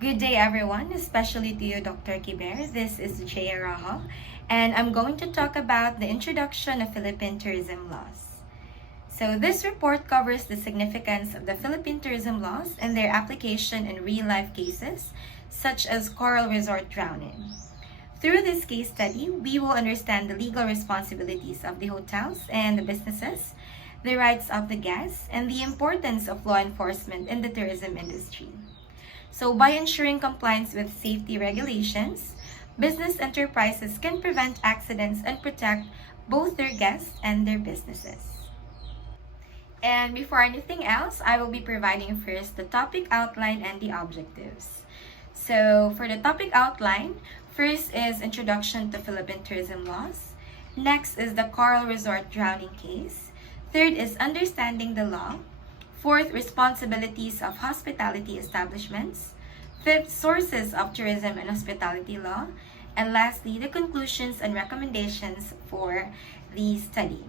Good day, everyone, especially to you, Dr. Kiber. This is Jeah Rojo, and I'm going to talk about the introduction of Philippine tourism laws. So, this report covers the significance of the Philippine tourism laws and their application in real life cases, such as coral resort drowning. Through this case study, we will understand the legal responsibilities of the hotels and the businesses, the rights of the guests, and the importance of law enforcement in the tourism industry. So, by ensuring compliance with safety regulations, business enterprises can prevent accidents and protect both their guests and their businesses. And before anything else, I will be providing first the topic outline and the objectives. So, for the topic outline, first is Introduction to Philippine Tourism Laws. Next is the Coral Resort drowning case. Third is Understanding the Law. Fourth, responsibilities of hospitality establishments. Fifth, sources of tourism and hospitality law. And lastly, the conclusions and recommendations for the study.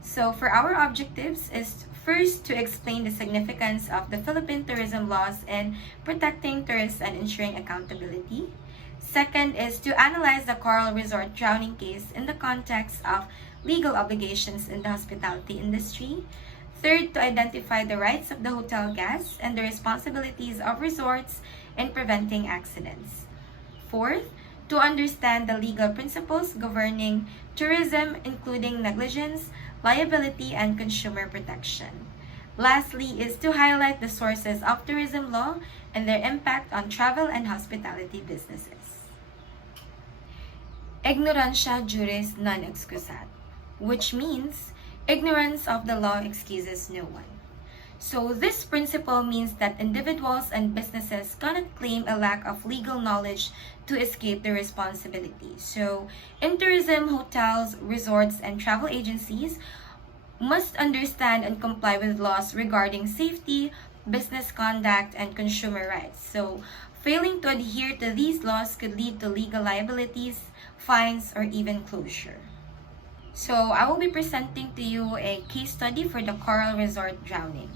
So for our objectives is first to explain the significance of the Philippine tourism laws in protecting tourists and ensuring accountability. Second is to analyze the Coral Resort drowning case in the context of legal obligations in the hospitality industry. Third, to identify the rights of the hotel guests and the responsibilities of resorts in preventing accidents. Fourth, to understand the legal principles governing tourism, including negligence, liability, and consumer protection. Lastly is to highlight the sources of tourism law and their impact on travel and hospitality businesses. Ignorantia juris non excusat, which means ignorance of the law excuses no one. So this principle means that individuals and businesses cannot claim a lack of legal knowledge to escape their responsibility. So in tourism, hotels, resorts, and travel agencies must understand and comply with laws regarding safety, business conduct, and consumer rights. So failing to adhere to these laws could lead to legal liabilities, fines, or even closure. So I will be presenting to you a case study for the Coral Resort drowning.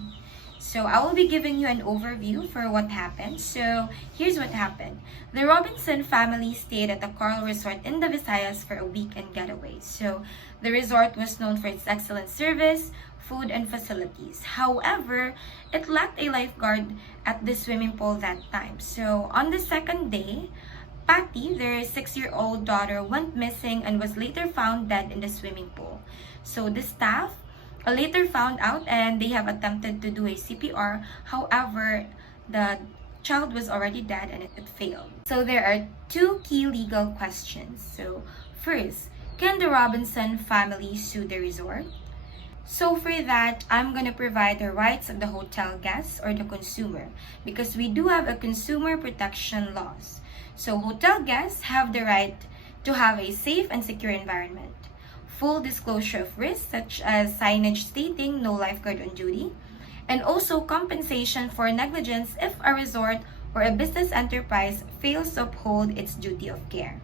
So I will be giving you an overview for what happened. So here's what happened. The Robinson family stayed at the Coral Resort in the Visayas for a weekend getaway. So the resort was known for its excellent service, food, and facilities. However, it lacked a lifeguard at the swimming pool that time. So on the second day, Patty, their 6-year-old daughter, went missing and was later found dead in the swimming pool. So the staff later found out and they have attempted to do a CPR. However, the child was already dead and it failed. So there are two key legal questions. So first, can the Robinson family sue the resort? So for that, I'm going to provide the rights of the hotel guests or the consumer because we do have a consumer protection laws. So hotel guests have the right to have a safe and secure environment, full disclosure of risks such as signage stating no lifeguard on duty, and also compensation for negligence if a resort or a business enterprise fails to uphold its duty of care.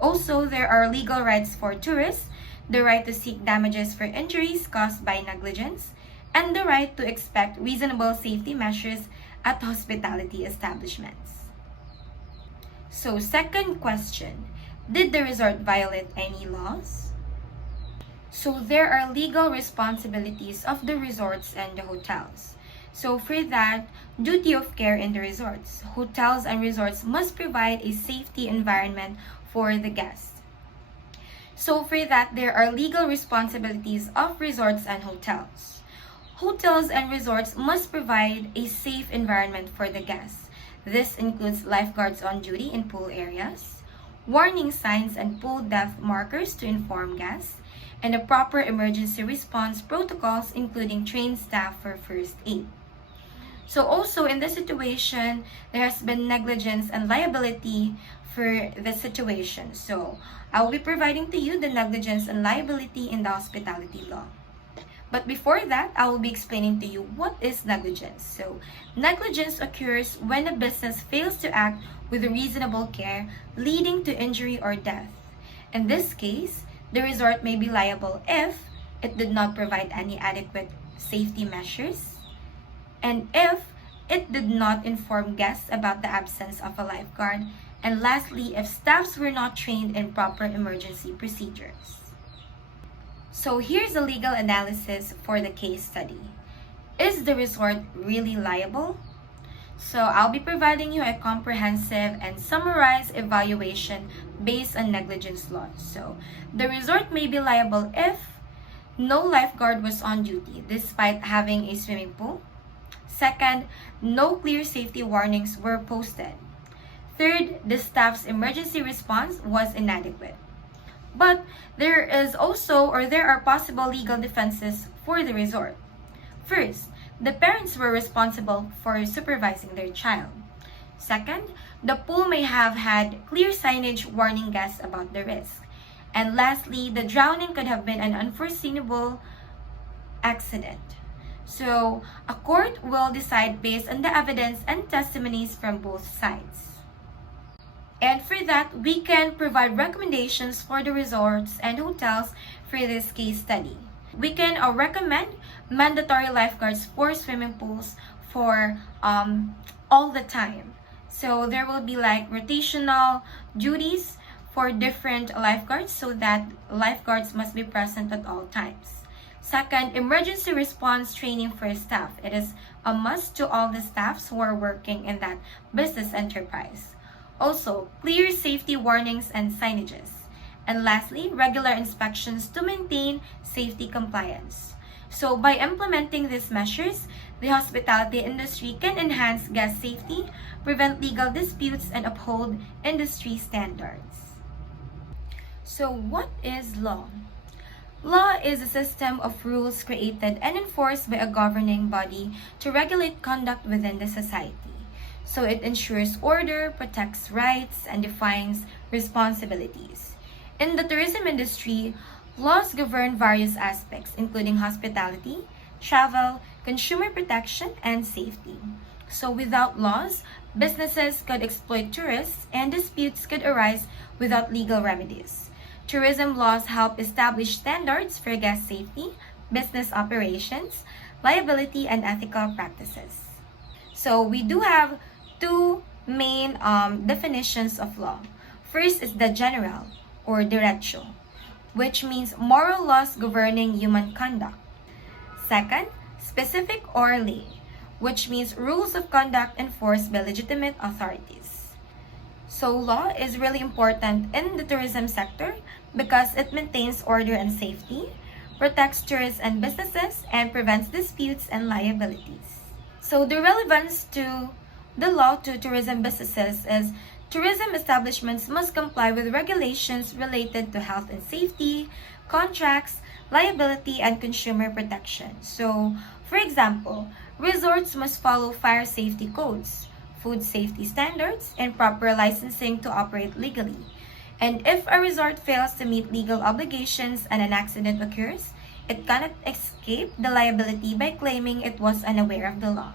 Also, there are legal rights for tourists, the right to seek damages for injuries caused by negligence, and the right to expect reasonable safety measures at hospitality establishments. So second question, did the resort violate any laws? So there are legal responsibilities of the resorts and the hotels. So for that, duty of care in the resorts. Hotels and resorts must provide a safety environment for the guests. So for that, there are legal responsibilities of resorts and hotels. Hotels and resorts must provide a safe environment for the guests. This includes lifeguards on duty in pool areas, warning signs and pool depth markers to inform guests, and a proper emergency response protocols including trained staff for first aid. So also in this situation, there has been negligence and liability for the situation. So I will be providing to you the negligence and liability in the hospitality law. But before that, I will be explaining to you what is negligence. So, negligence occurs when a business fails to act with reasonable care, leading to injury or death. In this case, the resort may be liable if it did not provide any adequate safety measures, and if it did not inform guests about the absence of a lifeguard, and lastly, if staffs were not trained in proper emergency procedures. So here's a legal analysis for the case study. Is the resort really liable? So I'll be providing you a comprehensive and summarized evaluation based on negligence laws. So the resort may be liable if no lifeguard was on duty despite having a swimming pool. Second, no clear safety warnings were posted. Third, the staff's emergency response was inadequate. But there are possible legal defenses for the resort. First, the parents were responsible for supervising their child. Second, the pool may have had clear signage warning guests about the risk. And lastly, the drowning could have been an unforeseeable accident. So, a court will decide based on the evidence and testimonies from both sides. And for that, we can provide recommendations for the resorts and hotels for this case study. We can recommend mandatory lifeguards for swimming pools for all the time. So there will be like rotational duties for different lifeguards so that lifeguards must be present at all times. Second, emergency response training for staff. It is a must to all the staffs who are working in that business enterprise. Also, clear safety warnings and signages. And lastly, regular inspections to maintain safety compliance. So by implementing these measures, the hospitality industry can enhance guest safety, prevent legal disputes, and uphold industry standards. So what is law? Law is a system of rules created and enforced by a governing body to regulate conduct within the society. So it ensures order, protects rights, and defines responsibilities. In the tourism industry, laws govern various aspects, including hospitality, travel, consumer protection, and safety. So without laws, businesses could exploit tourists and disputes could arise without legal remedies. Tourism laws help establish standards for guest safety, business operations, liability, and ethical practices. So we do have two main definitions of law. First is the general or derecho, which means moral laws governing human conduct. Second, specific or lay, which means rules of conduct enforced by legitimate authorities. So law is really important in the tourism sector because it maintains order and safety, protects tourists and businesses, and prevents disputes and liabilities. So the relevance to the law to tourism businesses is tourism establishments must comply with regulations related to health and safety, contracts, liability, and consumer protection. So, for example, resorts must follow fire safety codes, food safety standards, and proper licensing to operate legally. And if a resort fails to meet legal obligations and an accident occurs, it cannot escape the liability by claiming it was unaware of the law.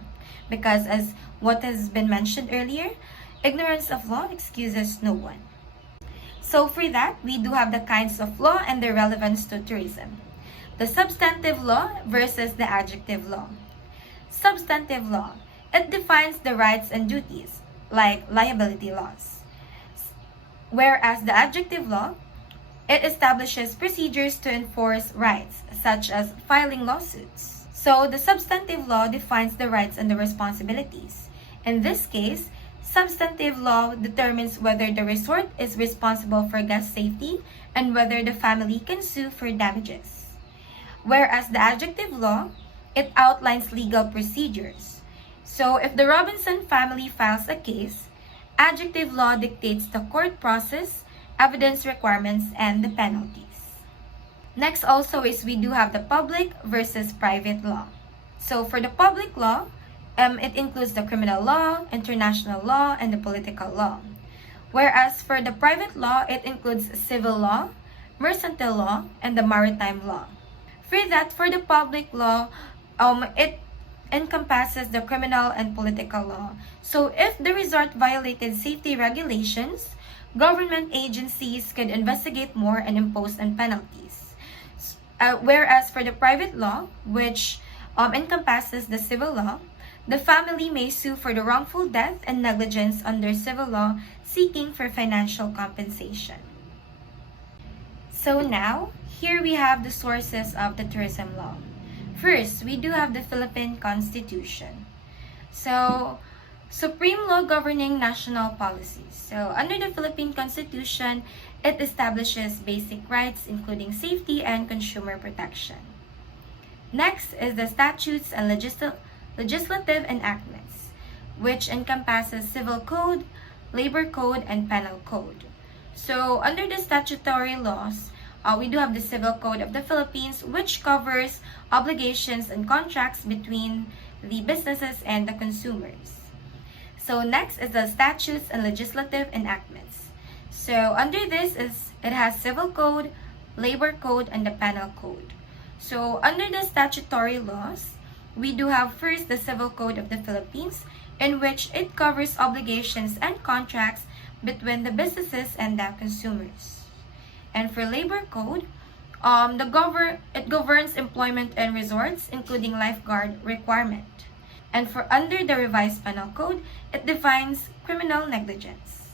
Because as what has been mentioned earlier, ignorance of law excuses no one. So for that, we do have the kinds of law and their relevance to tourism. The substantive law versus the adjective law. Substantive law, it defines the rights and duties, like liability laws. Whereas the adjective law, it establishes procedures to enforce rights, such as filing lawsuits. So the substantive law defines the rights and the responsibilities. In this case, substantive law determines whether the resort is responsible for guest safety and whether the family can sue for damages. Whereas the adjective law, it outlines legal procedures. So if the Robinson family files a case, adjective law dictates the court process, evidence requirements, and the penalties. Next also is we do have the public versus private law. So for the public law, it includes the criminal law, international law, and the political law. Whereas for the private law, it includes civil law, mercantile law, and the maritime law. For that, for the public law, it encompasses the criminal and political law. So if the resort violated safety regulations, government agencies could investigate more and impose on penalties. Whereas for the private law, which encompasses the civil law, The family may sue for the wrongful death and negligence under civil law, seeking for financial compensation. So now, here we have the sources of the tourism law. First, we do have the Philippine Constitution. So, supreme law governing national policies. So, under the Philippine Constitution, it establishes basic rights including safety and consumer protection. Next is the statutes and legislative enactments, which encompasses civil code, labor code, and penal code. So, under the statutory laws, we do have the Civil Code of the Philippines, which covers obligations and contracts between the businesses and the consumers. So next is the statutes and legislative enactments. So under this it has Civil Code, Labor Code, and the Penal Code. So under the statutory laws, we do have first the Civil Code of the Philippines, in which it covers obligations and contracts between the businesses and the consumers. And for Labor Code, it governs employment and resorts, including lifeguard requirement. And for under the revised Penal Code, it defines criminal negligence.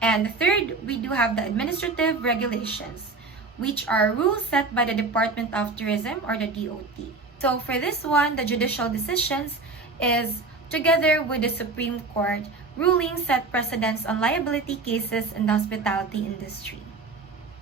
And third, we do have the administrative regulations, which are rules set by the Department of Tourism or the DOT. So for this one, the judicial decisions is together with the Supreme Court rulings set precedents on liability cases in the hospitality industry.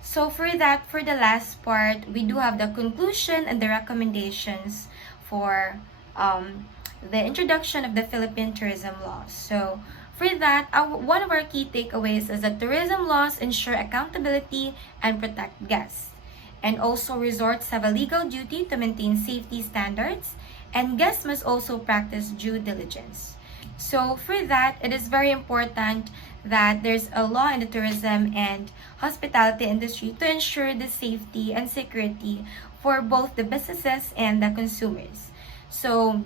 So for the last part, we do have the conclusion and the recommendations for the introduction of the Philippine tourism laws. So for that, one of our key takeaways is that tourism laws ensure accountability and protect guests. And also resorts have a legal duty to maintain safety standards, and guests must also practice due diligence. So for that, it is very important that there's a law in the tourism and hospitality industry to ensure the safety and security for both the businesses and the consumers. So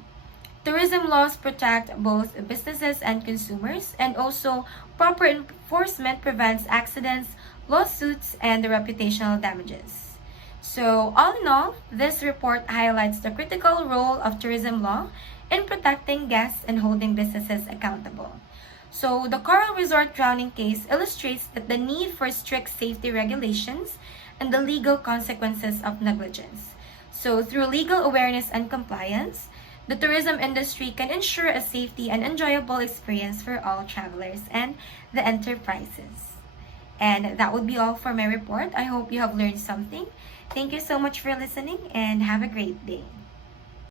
tourism laws protect both businesses and consumers, and also proper enforcement prevents accidents, lawsuits, and the reputational damages. So all in all, this report highlights the critical role of tourism law in protecting guests and holding businesses accountable. So the Coral Resort drowning case illustrates that the need for strict safety regulations and the legal consequences of negligence. So through legal awareness and compliance, the tourism industry can ensure a safety and enjoyable experience for all travelers and the enterprises. And that would be all for my report. I hope you have learned something. Thank you so much for listening and have a great day.